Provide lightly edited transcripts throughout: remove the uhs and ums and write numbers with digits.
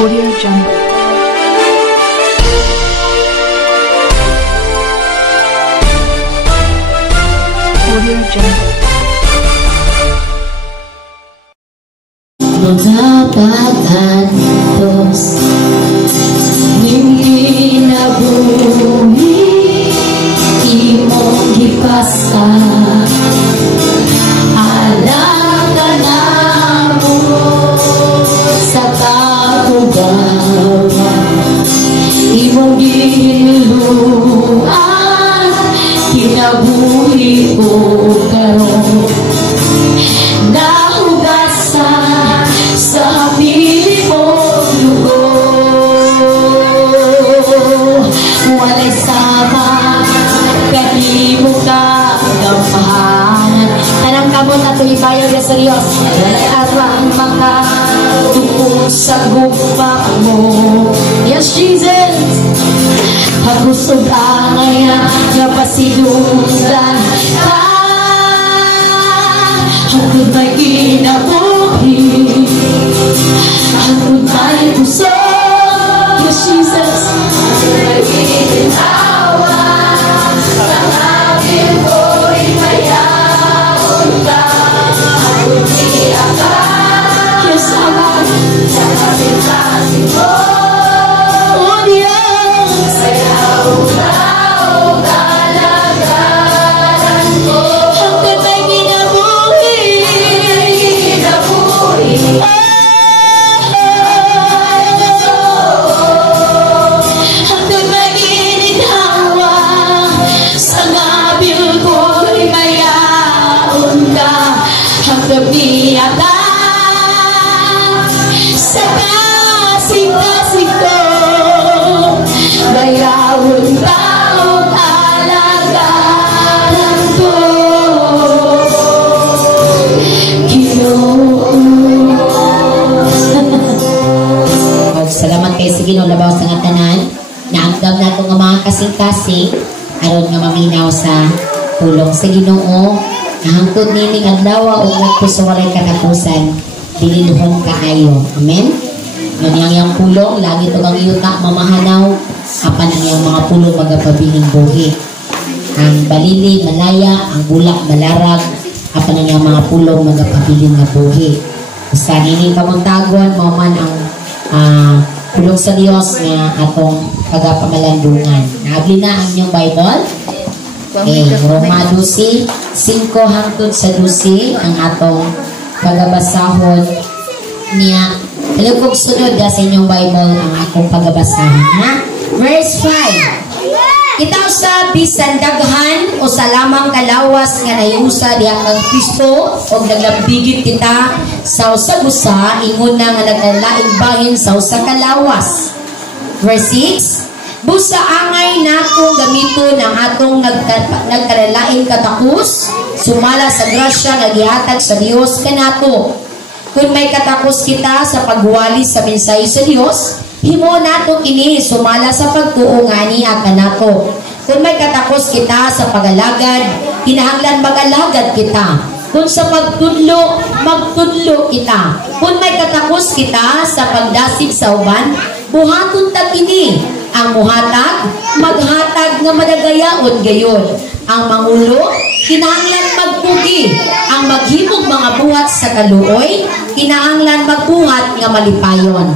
Audio Jungle. Audio Jungle. Magapagatos ningin na buhi imong gipasa alam ka na mo sa kabugawa imong ginluan kinabuhi ko karon nahugasan sa pili mong lugo walay sama kanimo ka gampahan tanang kamot ato ibayag sa Diyos walay arang makatupong sa gugma mo. Yes, Jesus, pagusog ang ngayon nga pasidungan ka hanggang may kinabuhi hanggang may puso. Yes, Jesus, may ginawa sa akin ko'y mayaon ka hanggang di akan. Yes, Ama, sa kapitasin mo. Oh, Diyos, sayaw ka o kalagaran ko hanggang may kinabuhi hanggang may ginhawa sa ngabil ko'y mayaon ka hanggang di akan. Sa kasing-kasing ko mayawon ka o kalagaran ko Ginoo. Salamat kayo sa Ginoo labaw sa nga tanan. Naagdam nato nga mga kasing-kasing aron nga maminaw sa pulong sa Ginoo. Nahangtod nining adlaw ug ngadto sa walay katapusan dilinuhon kaayo. Amen. Yun yang pulong lagi to ang yuta mamahanaw apan ang yang mga pulong magapabiling buhi. Ang balili malaya, ang bulak malarag apan ang yang mga pulong magapabiling nga buhi. Sa nining kamuntagon mao man ang pulong sa Dios nga atong pagapamalandungan. Naabli na ang inyong Bible. Roma 12:5 hangtod sa 12 ang atong pagabasahon niya. Kalugog sunod sa inyong Bible ang akong pagabasahan, ha? Verse 5. Itaw sa bisan daghan o sa lamang kalawas nga nayusa diha kang Kristo o naglambigit kita sa usa-usa ingon na nga naglaing bahin sa usa kalawas. Verse 6. Busa angay natong gamiton ang atong nagkaralaing katakos sumala sa grasya nga gihatag sa Dios kanato. Kung may katakos kita sa pagwali sa mensahe sa Dios, himo nato kini sumala sa pagtuo ngani kanato. Kung may katakos kita sa pagalagad, kinahanglan magalagad kita. Kung sa pagtudlo, magtudlo kita. Kung may katakos kita sa pagdasig sa uban, buhaton ta kini. Ang muhatag, maghatag nga madagayaon gayon. Ang mangulo, kinahanglan magpugi. Ang maghimog mga buhat sa kaluoy, kinahanglan magbuhat nga malipayon.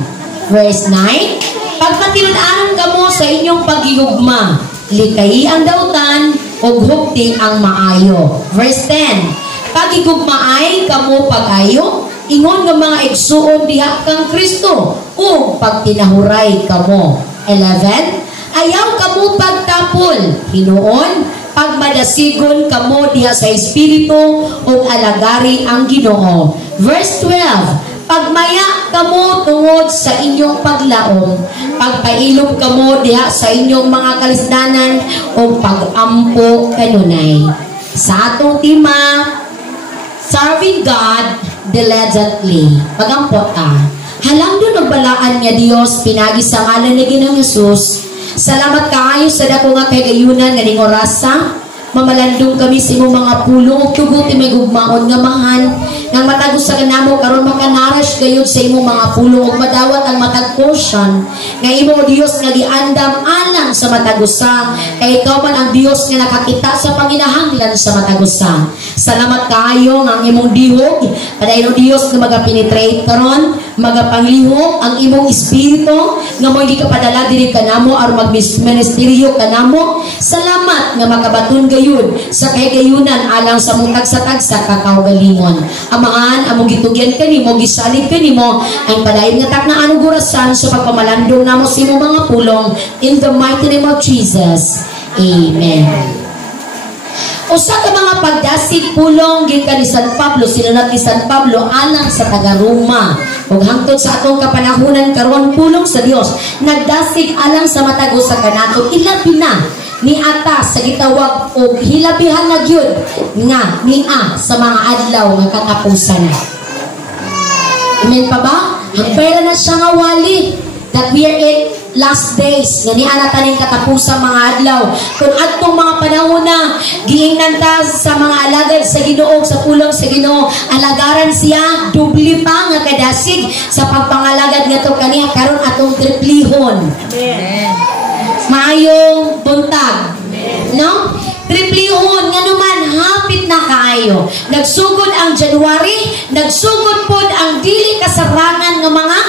Verse 9. Pagpatilaanon kamo sa inyong paghigugma, likay ang dautan, o hugting ang maayo. Verse 10. Paghigugmaay kamo pag-ayo, ingon nga mga igsuon diha kang Kristo, o pagtinahuray kamo. 11. Ayaw kamo pagtapol, hinuon, pagmadasigon kamo diha sa Espiritu o alagari ang Ginoo. Verse 12. Pagmaya kamo tungod sa inyong paglaom, pagpailog kamo diha sa inyong mga kalisdanan o pagampo kanunay. Sa atong tema, serving God diligently. Pagampo ta. Halangdon ang balaan niya Dios pinagi sa ngalan ni Ginoong Hesus. Salamat kaayo sa dako nga kagayunan nga ning orasa mamalandong kami sa imong mga pulong ug tuguti may gugmaon nga mahan nang matagos sa kanamo karon makanarash gayud sa imong mga pulong ug madawat ang matag portion nga imo Dios nga giandam alang sa matagusa kay ikaw man ang Dios nga nakakita sa panginahanglan sa matagusa. Salamat kaayo nga ang imong dihog padayon Dios nga magapenetrate karon magapanglihok ang imong espiritu nga mo gikapadala diri kanamo aron magministeryo kanamo. Salamat nga makabaton gayud sa kahigayunan alang sa mong tagsa-tagsa kakaugalingon. Amahan among gitugyan kanimo gisalig kanimo ang padayon nga takna anong gurasan sa pagpamalandong namo sa imong mga pulong in the mighty name of Jesus. Amen. Usa ka mga pagdasig pulong gikan ni San Pablo sinunat ni San Pablo alang sa taga-Roma ug hangtod sa atong kapanahunan karon pulong sa Dios nagdasig alang sa matagos sa kanato ilabi na ni ata sa gitawag og hilabihan na gyud nga nia sa mga adlaw nga katapusan. Amen pa ba? Ang pera na siya nga wali that we are in last days nga ni ana taning katapusang mga adlaw kung adtong mga panahon na giingnan ta sa mga alagad sa Ginoo sa pulong sa Ginoo alagaran siya dubli pa nga kadasig sa pagpangalagad ngadto kaniya karon atong triplihon. Amen. Maayong buntag. Amen. No? Triplihon nga naman hapit na kaayo. Nagsugod ang January, nagsugod pod ang dili kasarangan nga mga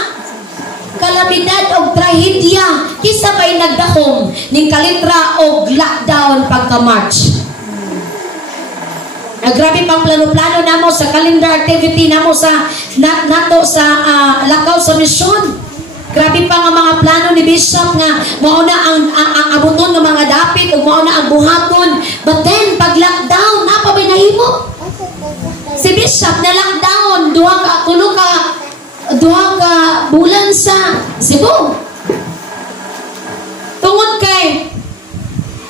kalamidad o trahedya kisa ba'y nagdahom ning kalitra o lockdown pagka March. Grabe pang plano-plano namo sa calendar activity namo sa nato sa lakaw sa misyon. Grabe pa nga mga plano ni Bishop nga mauna ang abuton ng mga dapit o mauna ang buhaton. But then pag lockdown na pa ba'y nahimo? Si Bishop na lockdown duha ka bulan sa Cebu. Tungod kay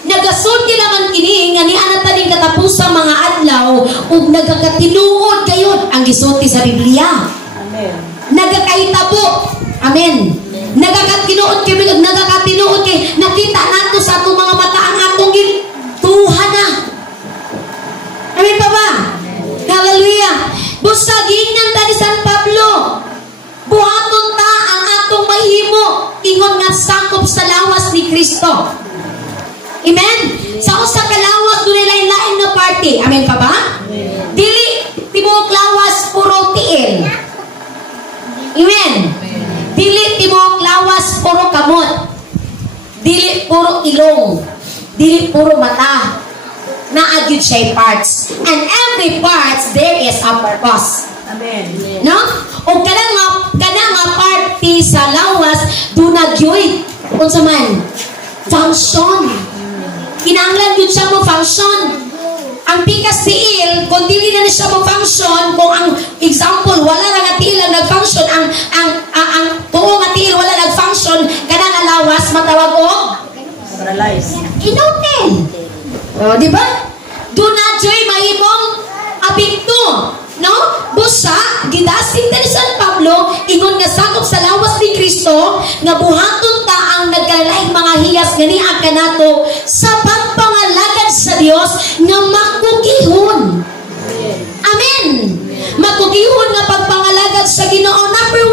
nagasulti naman kini nga ni ana taning katapusang mga adlaw ug nagakatinuod kayon ang gisulti sa Biblia. Amen. Nagakaitabo. Amen. Nagakatinuod kay nakita nato sa atong mga mata ang atong gituhan na. Amen pa ba? Hallelujah. Busa giingnan ta ni San Pablo. Buhaton ta ang atong mahimo ingon nga sakop sa lawas ni Kristo. Amen. Sa usa ka lawas dunay lain-lain na party. Amen pa ba? Dili tibuok lawas puro tiil. Amen. Dili tibuok lawas puro kamot. Dili puro ilong. Dili puro mata. Naagyud siya parts. And every parts there is a purpose. Amen. No? O kana nga party sa lawas dunagyoy unsa man function. Kinahanglan gyud siya mo function. Ang pikas tiil kung dili na siya mo function kung ang example wala ra nga tiil ang nag-function ang tuo nga tiil wala nag-function kana nga lawas matawag og paralyzed. Inutin. O di ba? Dunagyoy mahimong apekto. No? Busa, gidasig ta ni San Pablo, ingon nga sakop sa lawas ni Kristo, nga buhaton ta ang nagkalaing mga hiyas nga niya kanato sa pagpangalagad sa Dios nga makugihon. Amen. Makugihon nga pagpangalagad sa Ginoo number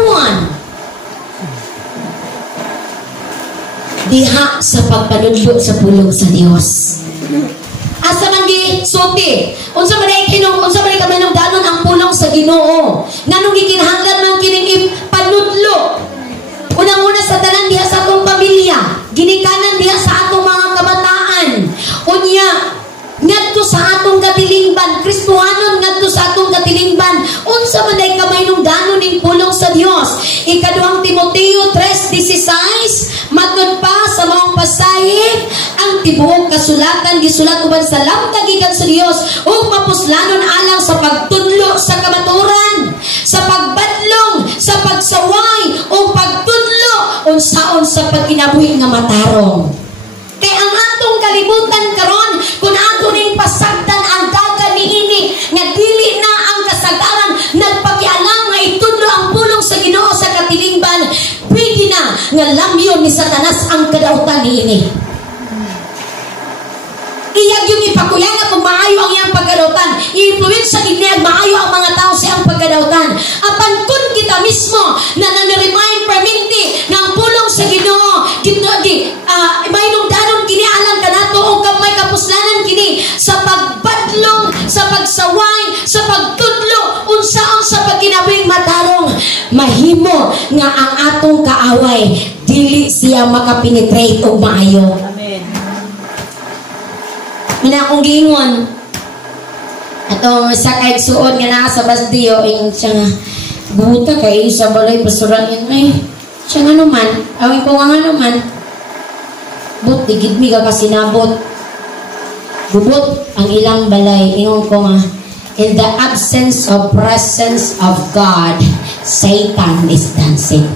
1. Diha sa pagpanudlo sa pulong sa Dios. Asa man gi sulti unsa man kami nung danon ang pulong sa Ginoo nganong gikinahanglan man kining panudlo unang-una sa tanan diha sa atong pamilya ginikanan diha sa atong mga kabataan unya ngadto sa atong katilingban Kristohanon ngadto sa atong katilingban unsa man day kamay nung danon ning pulong sa Dios ikaduhang Timoteo 3:16 matod pa sa maong pasahi ang tibuok kasulatan gisulat uban sa lamtag gikan sa Dios ug mapuslanon alang sa pagtudlo sa kamaturan sa pagbadlong sa pagsaway ug pagtudlo unsaon sa pagkinabuhi nga matarong. Kay ang atong kalibutan karon kun ato ning pasagdan ang daga niini nga dili na ang kasagaran nagpakialam nga itudlo ang pulong sa Ginoo sa katilingban pwede na nga lamyon ni Satanas ang kadautan niini. iyag yung ipakuyan kung maayo ang iyang pagkadautan. I-influensya gid niya maayo ang mga tao sa iyang pagkadautan. Apan kun kita mismo na nani-remind permanently ng pulong sa Ginoo, may nungdanon kini alang kanato o may kapuslanan kini sa pagbadlong, sa pagsaway, sa pagtudlo, unsaon sa pagkinabing matarong. Mahimo nga ang atong kaaway dili siya makapenetrate og maayo. Amen. Mina akong giingon atong sa kay suod nga naa sa Basdio ing siya nga buta kay sa balay pasurain ay siya nga naman awin ko nga naman but digid mi ka sinabot bubot ang ilang balay ingon ko nga in the absence of presence of God Satan is dancing.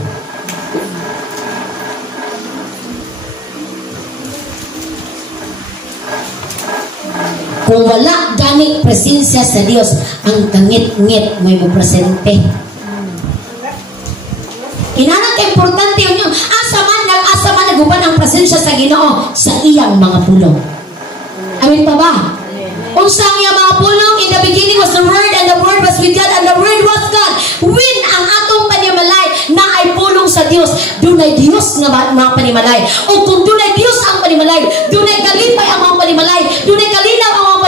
Kung wala gani presensya sa Dios, ang kangit-ngit may mo presente. Kinahanglan ka importante yun yung asa man naguban ang presensya sa Ginoo sa iyang mga pulong. Amin pa ba? Unsa ang iyang mga pulong? In the beginning was the Word, and the Word was with God, and the Word was God. When ang atong panimalay na ay pulong sa Dios, dunay Dios nga mga panimalay. O kung dunay Dios ang panimalay, dunay kalipay ang mga panimalay, dunay kalinaw ang mga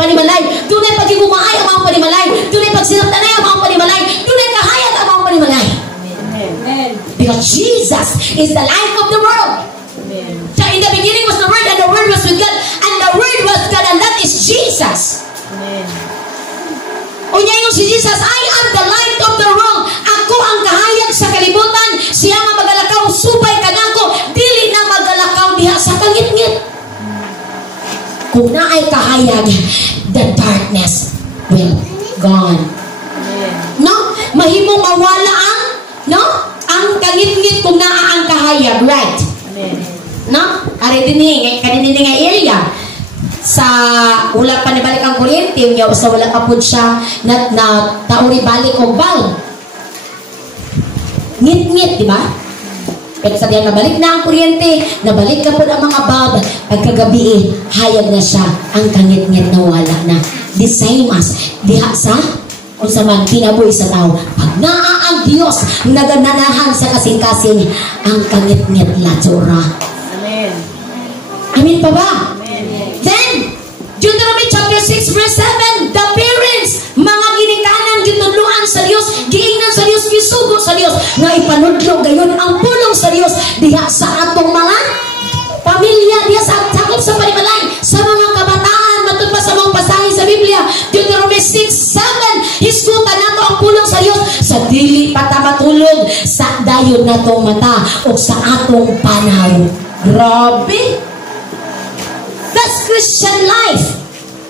panimalay, dunay pagigumaay ang mga panimalay, dunay pagsinabtanay ang mga panimalay, dunay kahayag ang mga panimalay. Amen. Because Jesus is the life of the world. Amen. So in the beginning was the Word, and the Word was with God, and the Word was God, and that is Jesus. Amen. Unya yung si Jesus, I am the light of the world. Ako ang kahayag sa kalibutan. Siya nga magalakaw, subay kanako, dili na magalakaw diha sa kangit-ngit. Kung naay kahayag, the darkness will gone. Amen. No? Mahimong mawala ang kangit-ngit kung naa ang kahayag, right? Amen. No? Ari dinhi nga area sa wala pa ni balik ang kuryente niya sa wala pa pud siya na tauri balik og bulb. Ngit-ngit, di ba? Pero sa diyan nabalik na ang kuryente, nabalik ka pud ang mga bulb, pagkagabi hayag na siya, ang kangit-ngit na wala na. The same as diha sa unsa man kinabuhi sa tao. Pag naa ang Dios nagananahan sa kasing-kasing, ang kangit-ngit latsura. Amen. Amin pa ba? Amen. Then, Deuteronomy chapter 6 verse 7, the parents, mga ginikanan, gitudluan sa Dios, giingnan sa Dios, gisugo sa Dios, nga ipanudlo gayon ang pulong sa Dios diha sa atong mga pamilya, diha sa sakop sa panimalay, sa mga kabataan, matod pa sa mga pasahe sa Biblia. Deuteronomy 6:7, hisgutan nato ang pulong sa Dios sa dili patamatulog, sa dayon natong mata o sa atong panaw. Grabe! That's Christian life.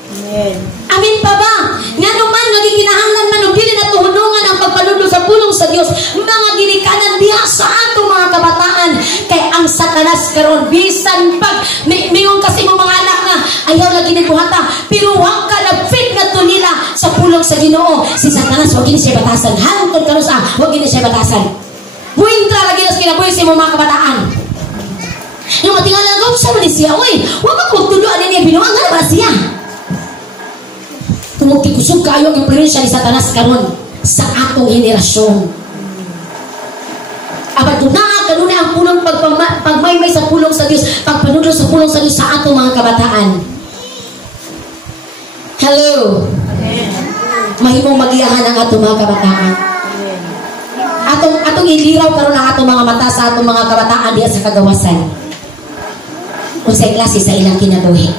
Amen. Amin pa ba? Nga naman, nagiginahanglan man o dili na tuhunungan ang pagpanudlo sa pulong sa Dios, mga ginikanan diha sa atong mga kabataan. Kay ang Satanas karon bisan pag mayon kasi mo mga anak na ayaw lagi ni buhata, pero wag ka nag-fit na to nila sa pulong sa Ginoo. Si Satanas wag gini siya batasan. Hangtod karon sa wag gini siya batasan. Buintra lagi nas kinabuhi sa mga kabataan. Yung matingal lang gawin sa ni siya, uy, huwag magtuduan niya binuang nga ba siya? Tumugtikusog kayo ang impluensya ni Satanas karon sa atong henerasyon. Abad tunaan kanuna ang pulong pagmaymay sa pulong sa Diyos, pagpanudlo sa pulong sa Diyos sa atong mga kabataan. Hello. Amen. Mahimong magiyahan ang atong mga kabataan. Amen. Atong iliraw karon ang atong mga mata sa atong mga kabataan diha sa kagawasan. Unsay klase sa ilang kinabuhi.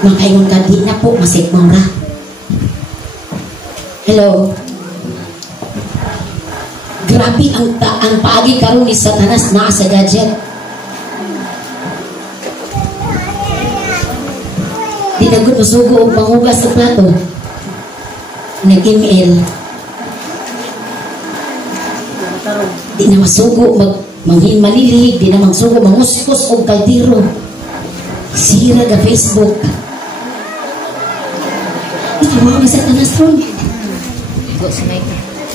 Makaingon ka di na po masik mo ra. Hello. Grabe ang paagi karon ni Satanas naa sa gadget. Di na gud masugo og panghugas sa plato. Nag-email. Di na masugo manililig, di na magsugo manguskos og kaldero. Sira ga Facebook. Ito mo na Satanas ron.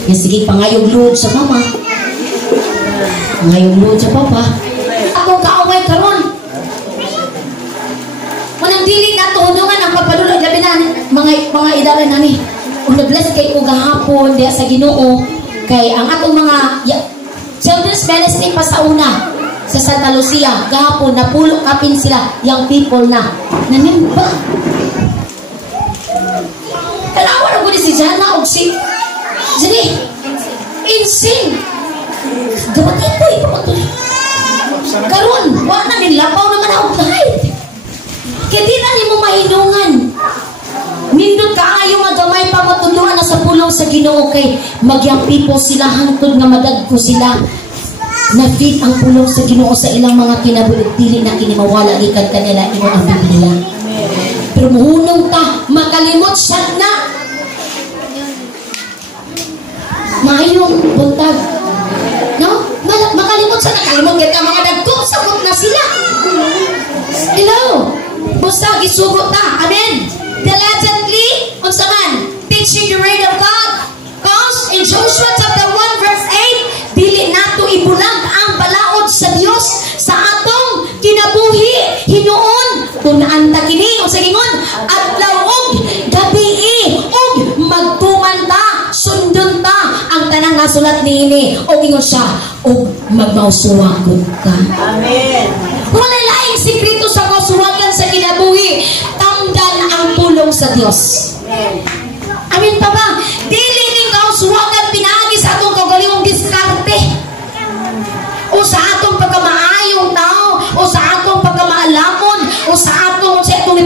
Yan sige, pangayong load sa mama. Pangayong load sa papa. Atong kaaway karon. labi na mga idaran nani. Kung na-bless kay ko gahapon diya sa Ginoo kay ang atong mga Children's Ministry pa sa una sa Santa Lucia gahapon napulo kapin sila young people na nanimba. Kalawan ako ni si Jana o si Insing. Dapat ito ipapatuloy. Karon, wala na nilapaw naman ako kahit. Kaya di na ni mo mahinungan. Nindot ka ayaw nga gamay pa matuluan na sa pulong sa Ginoo kay magyang people sila hangtod nga madagko sila. Na-feed ang pulong sa Ginoo sa ilang mga kinabulig dili na kinimawala gikan kanila imo ang Biblia. Pero muhunong ta, makalimot siya na. Mayong buntag. No? Makalimot siya na. Kalimot kita mga dagko, sabot na sila. Hello? Basta gisugot ta. Amen? Diligently, unsa man, teaching the word of God. Cause in Joshua chapter 1 verse 8, dili nato ibulag ang balaod sa Dios sa atong kinabuhi hinuon tunaan ta kini unsa gingon adlaw ug gabi ug magtuman ta sundon ta ang tanang nasulat niini ug ingon siya ug magmausuwagon ka. Amen. Wala laing sikreto sa kausuwagan sa kinabuhi, tamdan ang pulong sa Dios. Amen pa ba? Dili ning kausuwagan pinaagi sa atong kaugalingong diskarte o sa atong pagkamaayong tao o sa atong pagkamaalamon o sa atong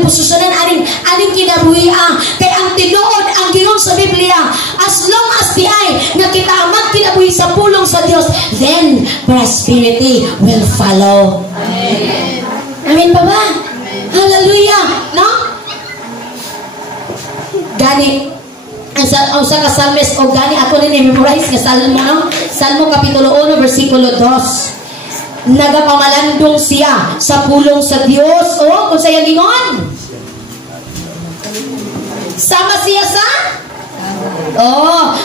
posisyonan aning kinabuhi kay ang tinuod ang giyon sa Biblia as long as di ay nakita amag kinabuhi sa pulong sa Dios then prosperity will follow. Amen. Amen pa ba? Hallelujah. No? Gani ang sa kasalmes o gani ako ni memorize nga salmo no? Salmo kapitulo 1 versikulo 2. Nagapamalandong siya sa pulong sa Dios o kung sayang gingon sama siya sa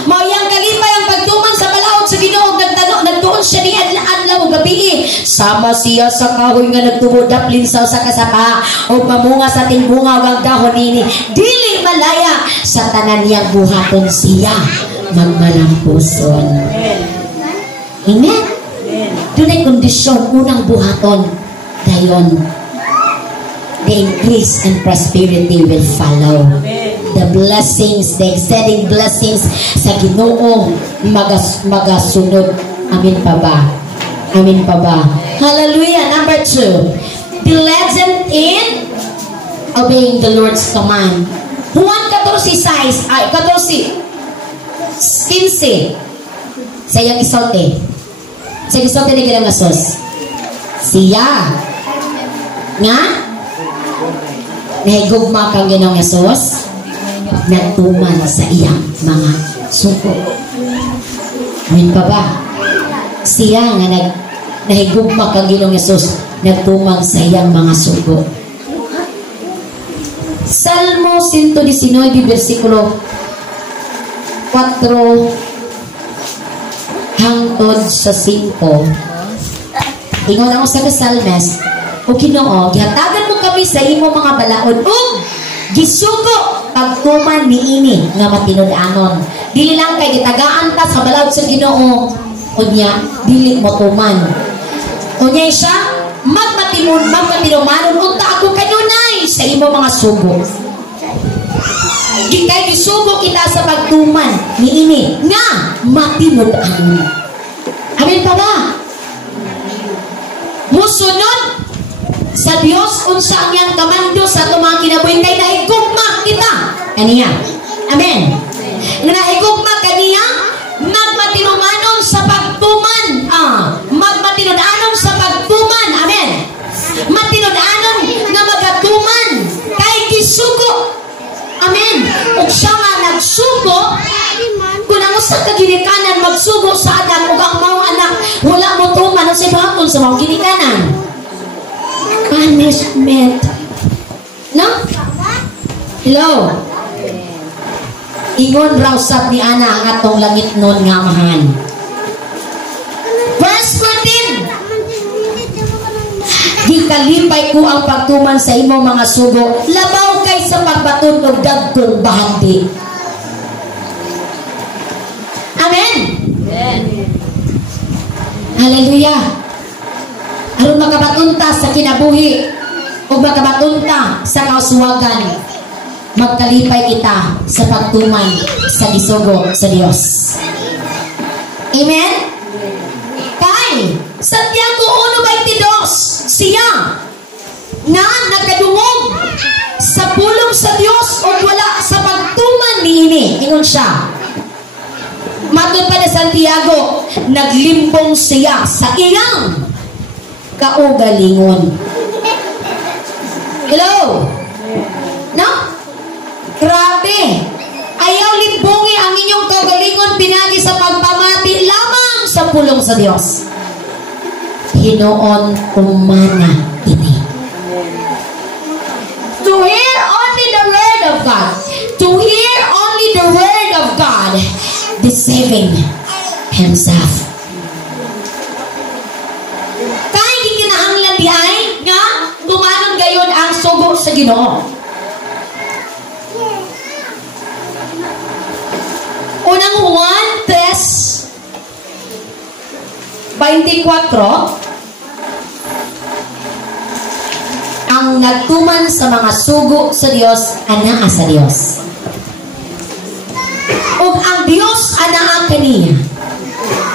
mauyang kalipay ang pagtuman sa balaod sa Ginoo nagtuon siya ni adlaw ug gabi sama siya sa kahoy nga nagtubo daplin sa kasapa o mamunga sa tinbunga ug ang dahon nini dili malaya sa tanan niyang buhaton siya magmalampuson. Amen. Dunay kondisyon unang buhaton dayon the increase and prosperity will follow. The blessings, the exceeding blessings sa Ginoo magasunod. Amin pa ba? Amin pa ba? Hallelujah. Number 2, diligent in obeying the Lord's command. Juan 14:6 ay 14:15 sayang isote. Sa isote ni kilang asos. Siya nga nahigugma kang Ginoong Hesus nagtuman sa iyang mga suko. Amin pa ba? Siya nga nahigugma kang Ginoong Hesus nagtumang sa iyang mga suko. Salmo 119 versikulo 4 hangtod sa 5. Ingon ako sa Salmes, o Ginoo, gihatagan mo kami sa imo mga balaod ug gisugo pagtuman niini nga matinud-anon. Dili lang kay gitagaan ta sa balaod sa Ginoo, unya dili mo tuman. Unya siya magmatinumanon unta ako kanunay sa imo mga sugo. Kay gisugo kita sa pagtuman niini nga matinud-anon. Amen pa ba? Musunod sa Dios unsa ang iyang kamando sa atong mga kinabuhi kay nahigugma kita kaniya. Amen. Nga nahigugma kaniya magmatinumanon sa pagtuman magmatinud-anon sa pagtuman. Amen. Matinud-anon nga magatuman kay gisugo. Amen. Ug siya nga nagsugo kung ang usa ka ginikanan magsugo sa anak ug ang maong anak wala mo tuman sa bahon sa maong ginikanan. Punishment. No? Hello? Ingon raw sab ni ana ang atong langit nun nga amahan. Verse 14. Gikalipay ko ang pagtuman sa imo mga sugo labaw kay sa pagbaton og dagkong bahandi. Amen. Hallelujah. Aron makabatunta sa kinabuhi o makabatunta sa kauswagan, magkalipay kita sa pagtuman sa gisugo sa Dios. Amen? Kay Santiago 1:22, siya na nagkadungog sa pulong sa Dios o wala sa pagtuman niini. Ingon siya. Matod pa ni Santiago, naglimbong siya sa iyang kaugalingon. Hello? No? Grabe. Ayaw limbongi ang inyong kaugalingon pinagi sa pagpamati lamang sa pulong sa Dios. Hinoon umana ini. To hear only the word of God. To hear only the word of God. Deceiving himself. Kaya di kinahanglan di ay nga tumanon gayon ang sugo sa Ginoo. Unang Juan 3:24, ang nagtuman sa mga sugo sa Dios anaa sa Dios. Ug ang Dios anaa kaniya.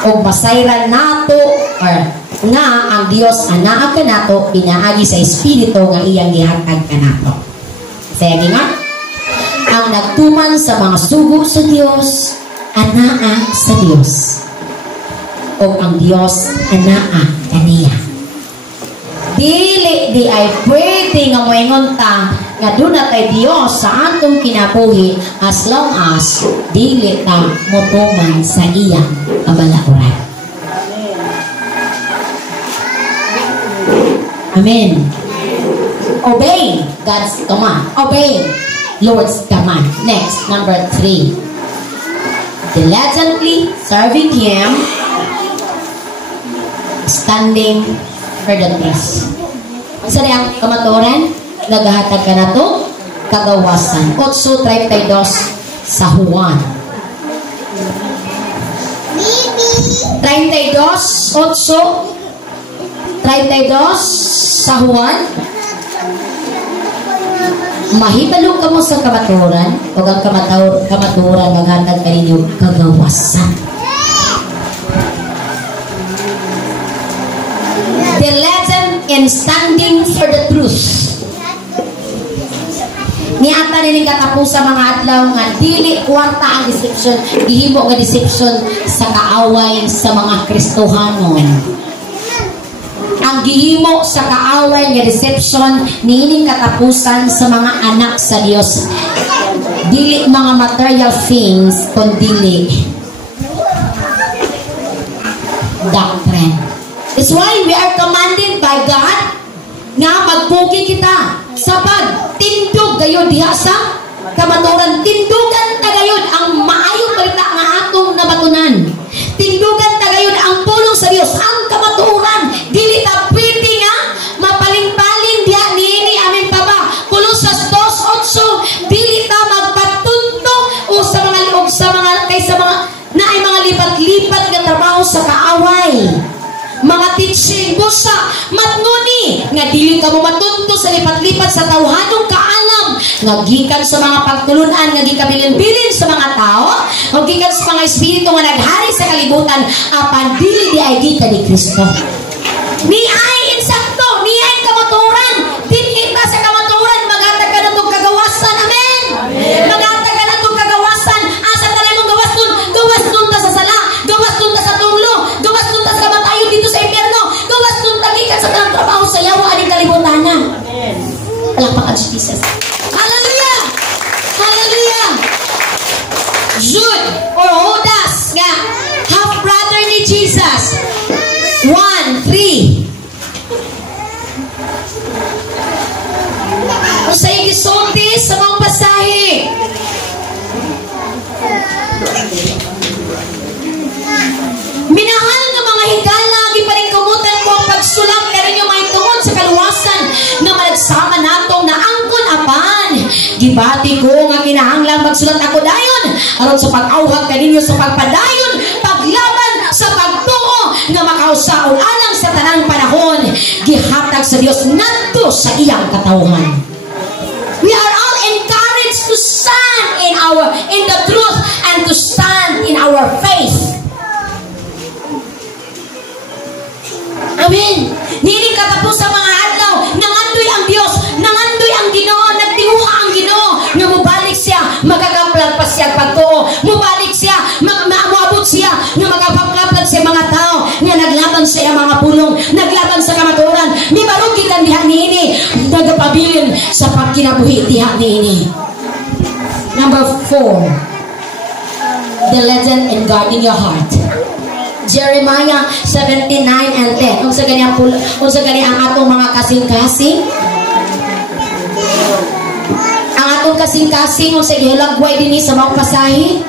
Ug masayran nato or nga ang Dios anaa kanato pinaagi sa espiritu nga iyang gihatag kanato. Sige nga. Ang nagtuman sa mga sugo sa Dios anaa sa Dios. Ug ang Dios anaa kaniya. Dili di ay pwede nga moingon ta nga duna kay Dios sa atong kinabuhi as long as dili ta motuman sa iyang kabalauran. Amen. Obey God's command. Obey Lord's command. Next, number 3. Diligently serving Him, standing for the truth. Sa ang kamaturan, nagahatag ka na to, kagawasan. 8:32 sa Juan. 32 sa Juan. Mahibalo ka mo sa kamaturan, o ang kamaturan, naghatag ka ninyo kagawasan. The legend in standing for the truth. Niata nining katapos sa mga adlaw nga dili kwarta ang deception, gihimo nga deception sa kaaway sa mga Kristohanon. Ang gihimo sa kaaway nga deception niining katapusan sa mga anak sa Dios. Dili mga material things kundi doctrine. That's why we are commanded by God nga magpugi kita sa pagtindog gayon diha sa kamaturan. Tindugan ta gayon ang maayong balita nga atong nabatunan. Tindugan ta gayon ang pulong sa Dios, ang kamaturan. Dili ta pwede nga mapaling-paling diha niini amin baba. Kolosas 2:8, dili ta magpatunto o sa mga liog sa mga kaysa mga naay mga lipat-lipat nga trabaho sa kaaway. Mga teaching busa matnguni nga dili ka mo matunto sa lipat-lipat sa tawhanong kaalam nga gikan sa mga pagtulunan nga gikabilin-bilin sa mga tao o gikan sa mga espiritu nga naghari sa kalibutan apan dili di ay gika ni Kristo. Ni ay insakto, ni ay kamaturan, dinhi ta sa kamaturan maghatag ka natong kagawasan. Amen. Maghatag ka natong kagawasan. Asa ta na mong gawas nun ta sa sala, gawas nun ta sa tunglo, gawas nun ta sa kamatayon dito sa impyerno, gawas nun ta gikan sa tanang trabaho sa yawa aning kalibutanan. Amen. Palakpakan si Jesus. Hallelujah. Hallelujah. Jude or Judas nga half brother ni Jesus. 1:3. Kung sa igisulti sa mga basahe. Minahal ng mga higala, gipaningkamutan ko ang pagsulat ka rin yung mga tungod sa kaluwasan na malagsama natong naangkon apan. gibati ko nga kinahanglan magsulat ako dayon aron sa pag-awhag kaninyo sa pagpadayon paglaban sa pagtuo nga makausaon alang sa tanang panahon gihatag sa Dios ngadto sa iyang katawhan. We are all encouraged to stand in the truth and to stand in our faith. Amen. Nini katapos sa mga adlaw, nangandoy ang Dios, nangandoy ang Ginoo, nagtinguha ang Ginoo, nga mubalik siya, magagaplag pa siya pagtuo, mubalik siya, maabot siya, nga magapagplag siya mga tao, nga naglaban sa iya mga pulong, naglaban sa kamaturan, mibarog kita diha niini, nagapabilin sa pagkinabuhi diha niini. Number 4, the legend and guarding your heart. Jeremiah 79 and 10. Unsa gani ang atong mga kasing-kasing? Ang atong kasing-kasing unsa gihilagway dinhi sa mga pasahi?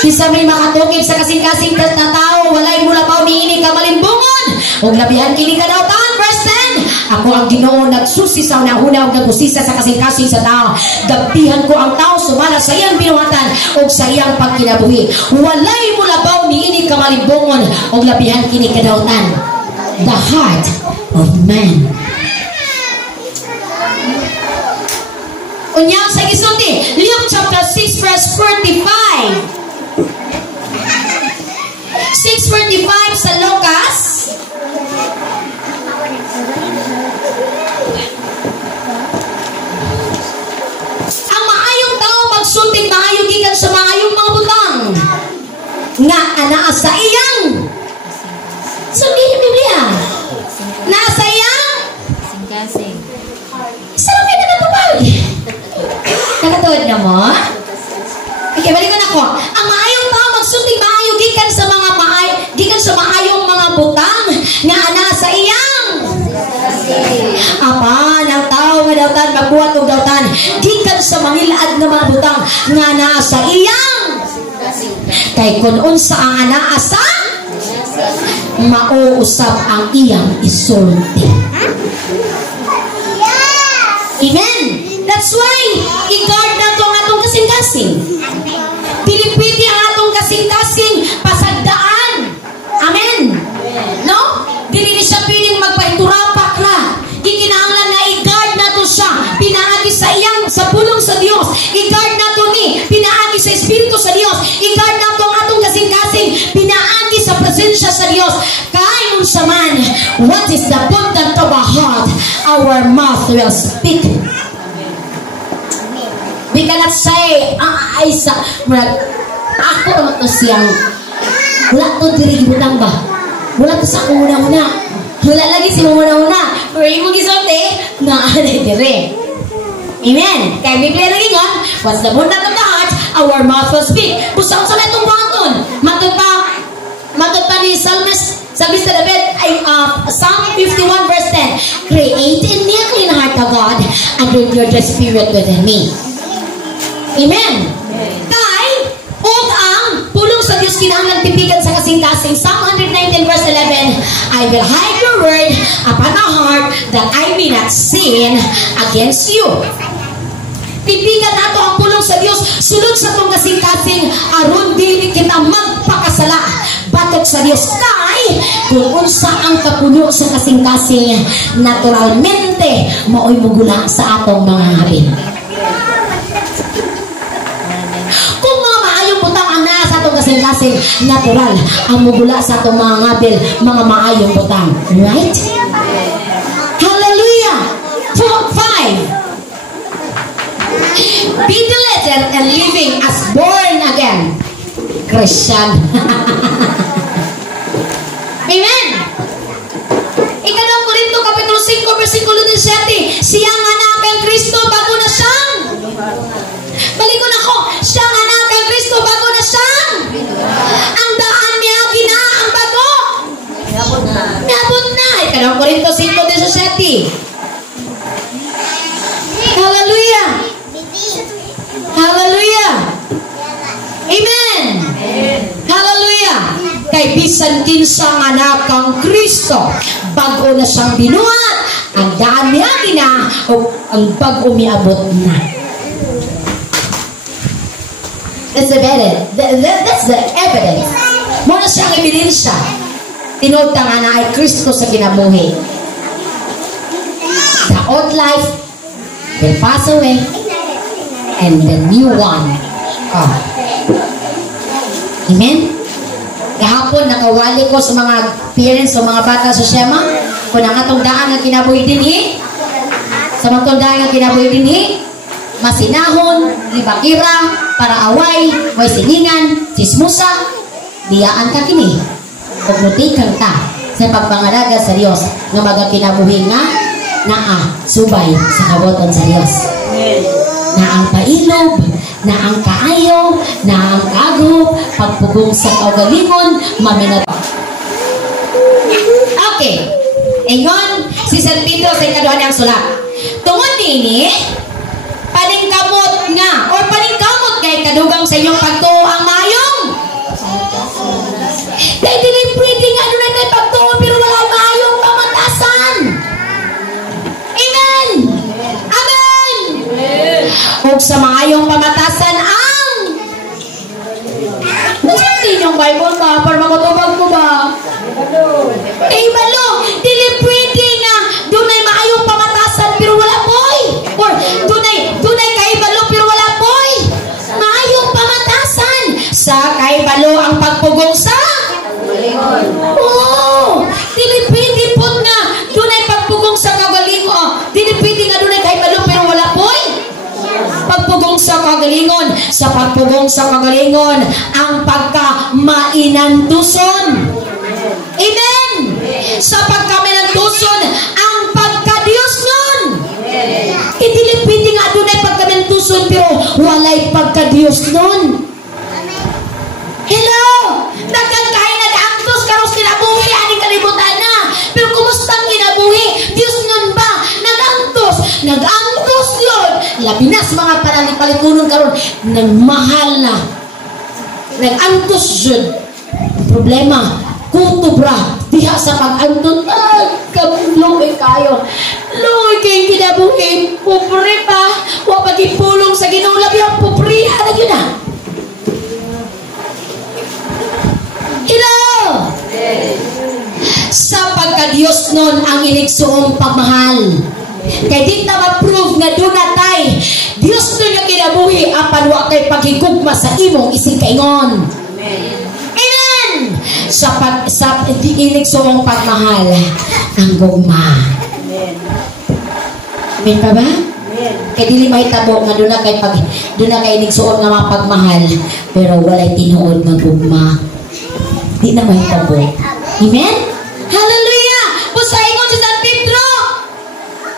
Bisa may makatukib sa kasing-kasing na tao, walay mulabaw niini ka malimbungon. Ug labihan kini kadawtan, verse 10. Ako ang Ginoo nagsusi sa una-una ug nagusisa sa kasing-kasing sa tao. Gabtihan ko ang tao sumala sa iyang binuhatan ug sa iyang pagkinabuhi. Walay mulabaw niini ka malimbungon ug labihan kini kadawtan. The heart of man. Unyang sa gisulti, Luke chapter 6 verse 45. 6:45 sa Lucas. Ang maayong tao magsulti maayo gikan sa maayong mga butang nga anaa sa iyang sugi Biblia. Nasa iyang Kasing-kasing. sabi ka na tupag. Nakatuod na mo? Okay, balik ko na ko. Ang maayong tao magsulti maayo gikan sa maayong mga butang nga ana sa iyang apa ng tao nga dawtan magbuhat og dawtan gikan sa mangilaad nga mga butang nga ana sa iyang kay kun unsa ang anaa sa mauusap ang iyang isulti. Amen. That's why i-guard nato ang atong kasing-kasing. Pilipiti ang atong kasing-kasing pasagdaan. Amen. No? Dili ni siya piling magpahiturapak na. Gikinahanglan na i-guard nato siya. Pinaagi sa iyang sa pulong sa Dios. I-guard nato ni pinaagi sa Espiritu sa Dios. I-guard nato ang atong kasing-kasing. Pinaagi sa presensya sa Dios. Kay unsa man, what is the abundant of our heart, our mouth will speak. We cannot say, ako naman to siyang, wala to diri gibutang ba? Wala to sa akong una-una. Wala lagi si una-una. Pero yung gisulti, naanay diri. Amen. Kaya Biblia lagi nga, what's the abundant of the heart, our mouth will speak. Pusang sa itong buhaton. Matod pa ni Psalmist, sabi sa David, Psalm 51 verse 10, create in me a clean heart, O God, and renew the spirit within me. Amen. Kay, ug ang pulong sa Diyos kinahanglan tipigan sa kasing-kasing. Psalm 119 verse 11, I will hide your word upon my heart that I may not sin against you. Tipigan nato ang pulong sa Diyos sulod sa tong kasing-kasing aron dili kita magpakasala batok sa Diyos. Kay kung unsa ang kapuno sa kasing-kasing naturalmente maoy mugula sa atong mga hapin. Kung mga maayong butang ang naa sa atong kasing-kasing natural ang mugula sa atong mga ngabil mga maayong butang, right? Hallelujah. 5. Be diligent and living as born again Christian. Amen. Ikadong Korinto kapitulo 5 versikulo 17, siyang anak ng Kristo bago na siyang balik ko na ko, siyang anak ng Kristo bago na siyang ang daan niya gina ang bago niabot na. Ikadong Korinto 5:17. Hallelujah. Hallelujah. Amen. Hallelujah. Kay bisan kinsa nga anak kang Kristo bago na siyang binuhat ang daan niya gina o ang pag-umiabot na. That's the evidence. That's the evidence. Muna siyang ebidensya. Tinod nga na ay Kristo sa kinabuhi. The old life will pass away and the new one. Oh. Amen? Kahapon nakawali ko sa mga parents, sa mga bata sa Shema, kung ang atong daan nga kinabuhi din sa mga daan nga kinabuhi din masinahon, libakira, para away, way siningan, sismusa, diyaan ka kini. Pagmutikan ta sa pagpangalaga sa Dios nga magakinabuhi nga naa subay sa kaboton sa Dios. Na ang pailob, na ang kaayo, na ang kagop, pagpugong sa kaugalingon, maminat. Okay. Ingon, si San Pedro sa ikaduha niyang sulat. Tungod nini, paningkamot nga, o paningkamot kay kadugang sa inyong pagtuo ang mayong. Dahil din pwede nga doon natin pagtuo, pero wala mayong pamatasan. Amen! Amen! Huwag sa mayong pamatasan ang nasa inyong Bible ba? Para makatubag mo ba? Eh, malo, dili pwede nga doon ay mayong pamatasan, pero wala boy. Or doon ay kaibalo, pero wala boy. Mayong pamatasan. Sa kaibalo ang pagpugong sa oh, dili pwede po nga doon ay pagpugong sa kagalingon. Dili pwede nga doon ay kaibalo, pero wala boy. Pagpugong sa kagalingon, sa pagpugong sa kagalingon ang pagka-mainantuson. Amen. Sa pagka-mainantuson ang pagka-Diyos nun. Dili pwede nga doon ay pagka-mainantuson, pero walay pagka-Diyos nun. Hello! Nagkagkain nag-actos karos kinabuhi aning kalibutan na. Pero kumusta ang kinabuhi? Diyos nun ba? Nag-angtos yun. Labi na sa mga panalipalitunon karon nagmahal na. Nag-angtos yun. Ang problema, kutubra, diha sa pag-angtos, kabluoy kayo. Luoy kayong kinabuhi, pobre pa, huwag pag-ipulong sa Ginoo labi ang pobre, alam yun na. Hello! Sa pagka-Diyos nun ang iligsuong pagmahal. Kaya di na ma-prove nga doon natay Diyos nun nga kinabuhi apan wa kay paghigugma sa imong isig kaingon. Amen! Sa iligsuong pagmahal ang gugma. Amen pa ba? Kaya dili mahitabo nga doon na kay iligsuong nga mga pagmahal pero walay tinuod nga gugma. Di na mahitabo. Amen? Hallelujah! Pusaingon si San Pedro!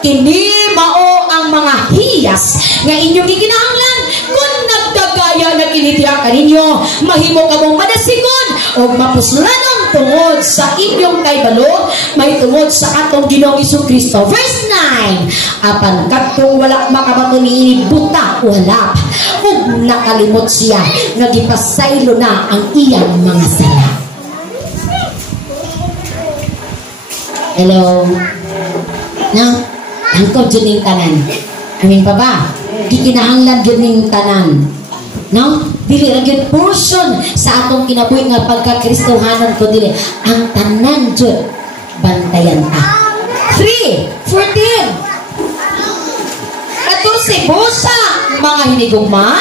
Kini mao ang mga hiyas nga inyong gikinahanglan kung nagdagaya na kinitiya kaninyo mahimo kamong madasigon o mapuslanong tungod sa inyong kaibalo may tungod sa atong Ginoong Jesucristo. Verse 9, apan kadtong wala makabato niini buta wala ug nakalimot siya nga gipasaylo na ang iyang mga sala. Hello? No? Angkot dyan yung tanan. Amin pa ba? Kikinahanglan dyan yung tanan. No? Dili ra portion sa atong kinabuhi nga pagka-Kristohanan ko dili. Ang tanan dyan, bantayan ta. 3:14 Ato si Bosa, mga hinigugma,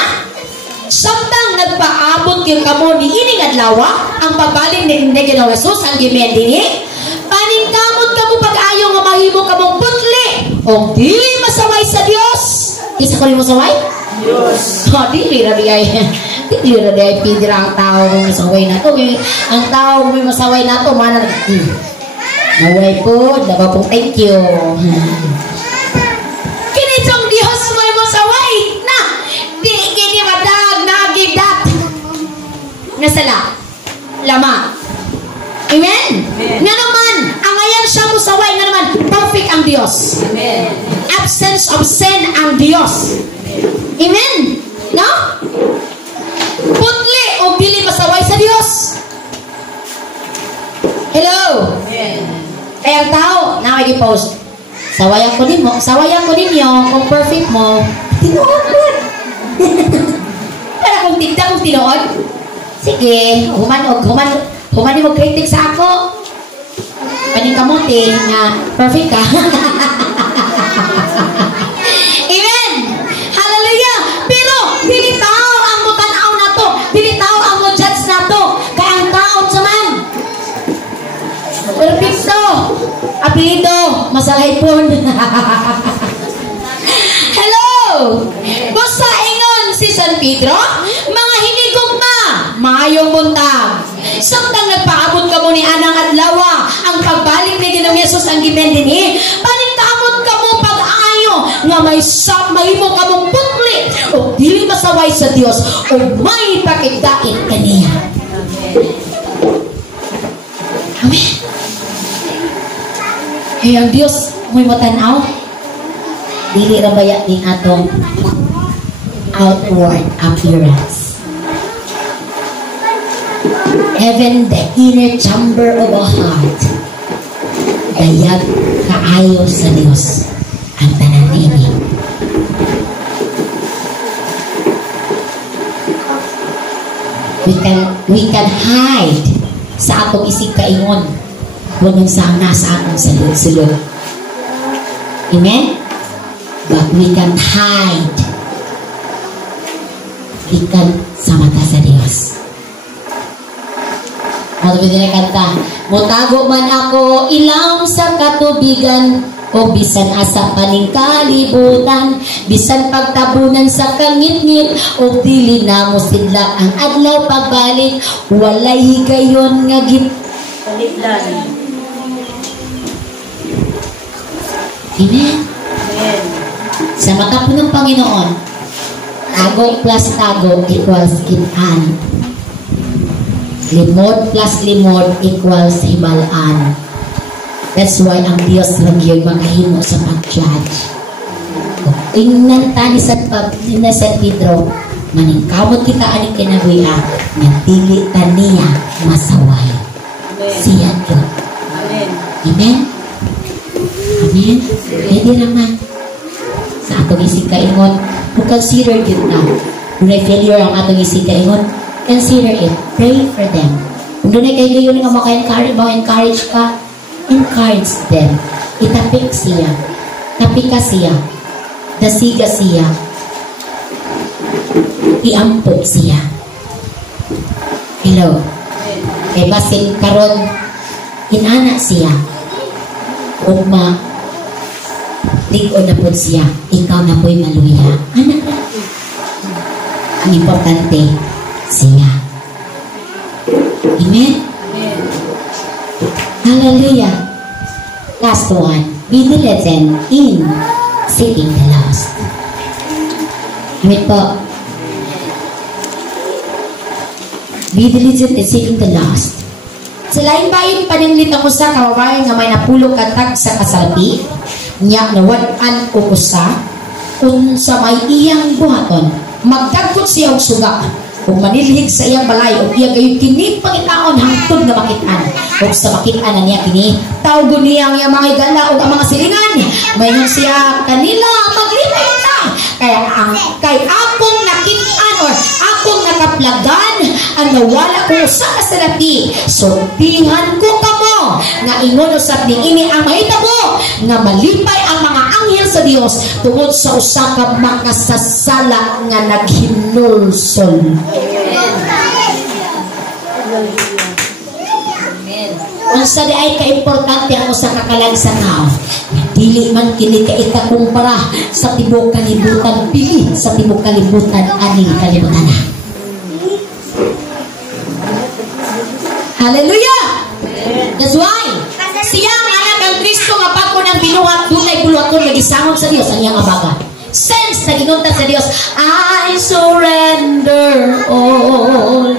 samtang nagpaabot yung kamo ni ining adlawa, ang pabaling ni Ginoong Jesus, ang gimen dini, paningkamot ka mo pag-ayaw nga mahimo ka mong putli o dili masaway sa Dios. Isa ko rin masaway? Diyos. O, dili ra di ay pidira ang tao kung masaway na to. Ang tao kung may masaway na to, mana naway po, dapat pong thank you. Kinitong Dios may masaway na di kini madag nagidat nasala lama. Amen? Nga naman, ang ayan siya musaway, nga naman, perfect ang Diyos. Amen. Absence of sin ang Diyos. Amen? No? Putli o dili masaway sa Diyos. Hello? Amen. Kaya ang tao, na may post Sawayan ko ninyo, kung perfect mo, tinuod mo. Pero kung tigda kung tinuod, sige, human mo kritik sa ako. Paning kamuti na perfect ka. Amen! Hallelujah! Pero, dili tao ang mutanaw na to. Dili tao ang mo judge na to. Kaya ang tao saman. Perfecto. Apelido. Masalay pon. Hello! Basta ingon si San Pedro, mga hinigugma, maayong buntag. Samtang nagpaabot ka mo ni Anang Adlawa, ang pagbalik ni Ginoong Yesus ang giben dinhi, paningkamot ka mo pag-ayo nga may mo ka mong putli o dili masaway sa Dios o may pakigdait kaniya. Amen. Hey, ang Dios may matanaw, dili ra baya din atong outward appearance. Even the inner chamber of a heart, dayag kaayo sa Dios ang tanan ini. We can hide sa atong isig kaingon kung saan nasa atong sulod. Amen? But we can hide ikan sa mata sa Dios. Ano ba din kanta? Mutago man ako ilang sa katubigan o bisan asa paning kalibutan, bisan pagtabunan sa kangit-ngit o dili na mo sidlak ang adlaw pagbalik, walay higayon nga Paligdan. Amen. Amen. Sa mata po ng Panginoon, tago plus tago equals kitaan. Limod plus limod equals hibalaan. That's why ang Diyos lang yun makahimo sa pag-judge. Tingnan tani sa San Pedro, maningkamot kita aning kinabuya, nagdili taniya masaway. Amen. Siya ko. Amen. Amen? Amen? Hindi naman. Sa atong isig kaingon, kung consider yun na, kung na-failure ang atong isig kaingon, consider it. Pray for them. Kung doon ay kayo yun nga maka-encourage ka, encourage them. Itapik siya. Tapika siya. Dasiga siya. Iampok siya. Hello. Kay basin karon inana siya. Ugma ligon na po siya. Ikaw na po'y maluya. Anak na. Ang importante siya. Amen? Amen. Hallelujah. Last one. Be diligent in seeking the lost. Amen po. Be diligent in seeking the lost. Sa lain bayin paninglit ako sa kawawayan nga may napulong katag sa kasalpi, niya nawadan o usa, kung sa may iyang buhaton, magdagkot siya og suga, kung manilhig sa iyang balay, o iya gayon kini pangitaon hangtod na makitaan, o sa makitaan na niya kini, tawgo niya ang iyang mga igala o ang mga silingan, mayon siya kanila, maglipay na, kay akong nakitaan or akong nakaplagan, ang nawala ko sa kasalapi, sortihan ko kamo, nga ingon usab ni ini ang mahitabo, nga malipay ang mga anghel sa Dios tungod sa usa ka makasasala nga naghinulsol. Unsa di ay kaimportante ang usa ka kalag sa tao, dili man kini kaitakumpara sa tibok kalibutan, pili sa tibok kalibutan aning kalibutan. Hallelujah! That's why siya ang anak ng Kristo nga pagko ng binuhat dunay buluhaton nga gisangon sa Dios ang iyang abaga. Sense na ginunta sa Dios, I surrender all.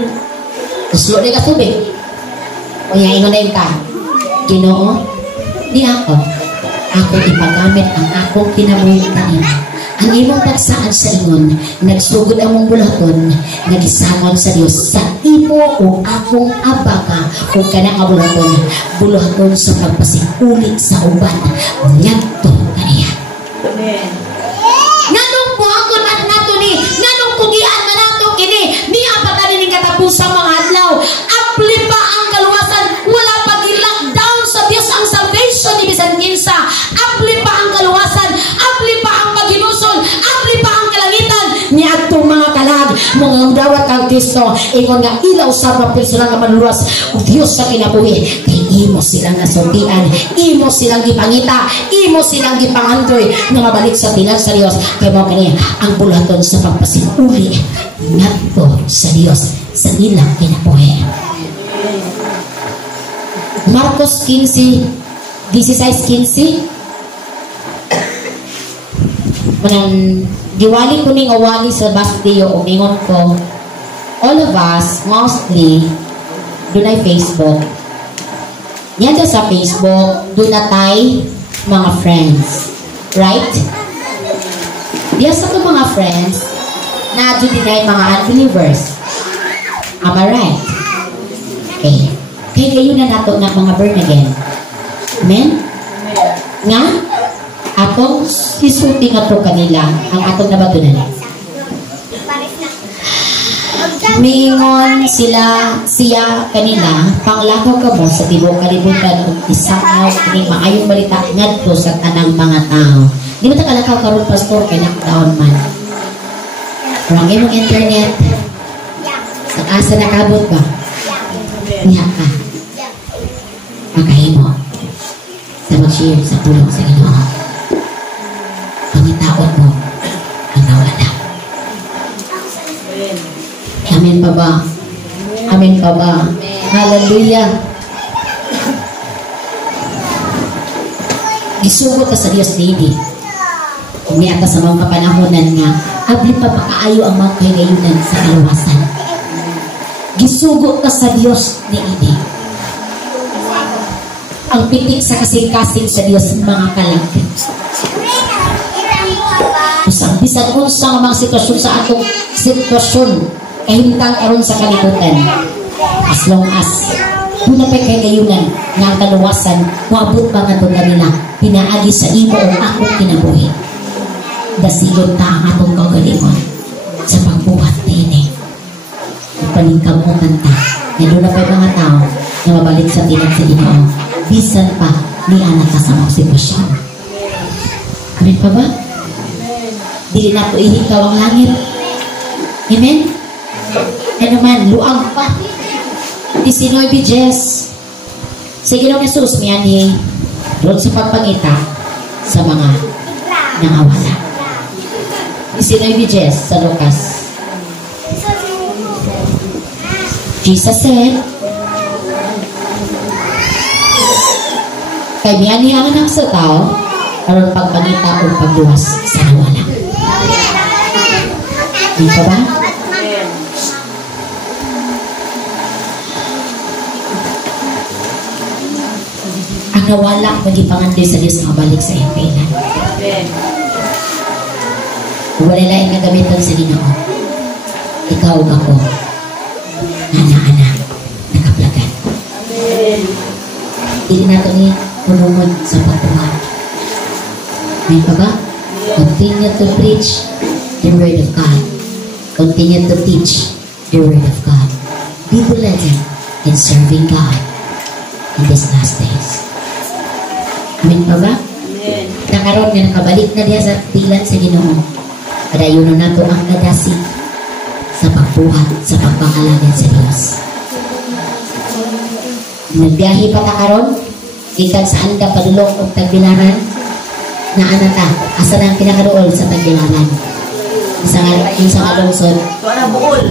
Gusto ni katubig. O nga ingon na yung ka, Ginoo, di ako ipagamit ang akong kinabuhi kanina. Ang imong pagsaan sa ingon, nagsugod ang mong bulaton, nagisangon sa Dios sa imo o akong abaga o kanang bulaton sa pagpasikulit sa uban, ngadto Amen. Nganong buhagon at nato ni, nganong kugian man nato kini, ni apatan ni katapusang mga adlaw. Apli pa ang kaluwasan, wala pa gi-lockdown sa Dios ang salvation ni bisan kinsa. Apli pa ang kaluwasan, apli pa ang paghinusol, apli pa ang kalangitan ni adtong mga kalag, mga dawat kang Kristo, ingon nga ilaw sa personal nga manuras o Dios sa kinabuhi. Kay imo silang nasultian, imo silang gipangita, imo silang gipangandoy nga mabalik sa tinan sa Dios. Kay mo kani ang bulaton sa pagpasinuli ngadto sa Dios sa ilang kinabuhi. Marcos 15:16 manang giwali ko ning awali sa Bastille o ingon ko, all of us mostly dunay Facebook. Yan sa Facebook, doon na tayo mga friends. Right? Diyan sa mga friends, na doon din mga unbelievers. Am I right? Okay. Kaya kayo na nato na mga born again. Amen? Nga? Atong isuti nga to kanila, ang atong nabatunan. Mingon siya kanina, panglakaw ka mo sa tibok kalibutan ug isakaw kining maayong balita ngadto sa tanang mga tao. Di ba ta kalakaw karon pastor kay lockdown man. Wrong imong internet. Sa asa nakabot ba? Niya ka. Makahimo. Sa mag-share sa tulong sa Ginoo. Pangitaot mo ang nawala. Amen pa ba? Amen pa ba? Hallelujah. Gisugot ka sa Diyos lady. Umiyata sa mga kapanahonan nga, abli pa pakaayo ang mga kahingayunan sa kaluwasan. Gisugot ka sa Diyos lady. Ang pitik sa kasing-kasing sa Diyos mga kalangkit. Usang bisan unsang mga sitwasyon sa atong sitwasyon kahintang aron sa kalibutan, as long as doon na pagkagayunan ng kaluwasan, maabot pa nga doon kanila pinaagi sa imo o akong kinabuhi. Dasigon ta ang atong kagalingon sa pagbuhat din ipalingkamutan ta na doon na pa mga tao na mabalik sa tinan sa Ginoo bisan pa ni anak ka sa mga sitwasyon. Amen pa ba? Dili na po ihikaw ang langit. Amen? Ano man, luang pa. 19 Jes. Sa Ginoong Jesus, miyani, doon sa pagpangita sa mga nangawala. 19 Jes sa Lucas. Jesus said, kay miyani ang anak sa tao, aron pagpangita o pagluwas sa nawala. Di pa ba? Ang nawala, magipangandoy sa Diyos na balik sa impilan. Wala laing nagamitan sa Ginoo. Ikaw ug ako, anak-anak, nakaplagan. Hindi nato ni punungon sa pagbuhat. May pa ba? Continue to preach the Word of God. Continue to teach the Word of God. Be diligent in serving God in these last days. Amen pa ba? Amen. Nakaroon nga nakabalik na diya sa tilan sa Ginoo. Adayon na nato ang nadasi sa pagbuhat, sa pagpangalagan sa Diyos. Nagbiyahe pa ta karon, ikan sa anda padulong o tagbilaran, na anata, asa na ang pinakarool sa tagbilaran. Isang alungsod. Doon ang buol.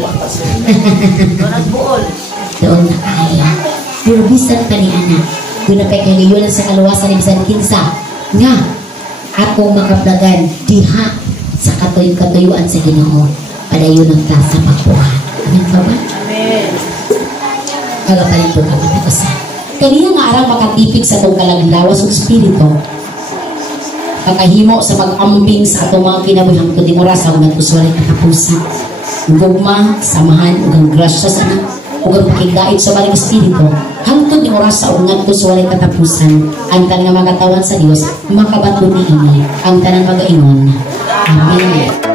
Doon ang buol. Doon na kaya. Pero bisan pa ni anak, doon na pagkagayunan sa kaluwasan ni bisan kinsa nga akong makaplagan diha sa katuyuan sa Ginoo padayunan ta sa pagbuhat. Amen pa ba? Amen. Kagapalit po ka matakasan. Kaniya nga arang makatipig sa itong kalaglawas ng Espiritu. Pagkahimo sa pag-ambing sa atong mga kinabuhang kundi mura sa unang kusulit na kapusa. Gugma, samahan, ug ang grasya sa ug ang pakigait sa maling espiritu hangtod ni oras sa ungat ko sa walay katapusan. Ang tanan nga magatawan sa Dios makabaton niini ang tanan magaingon. Amen.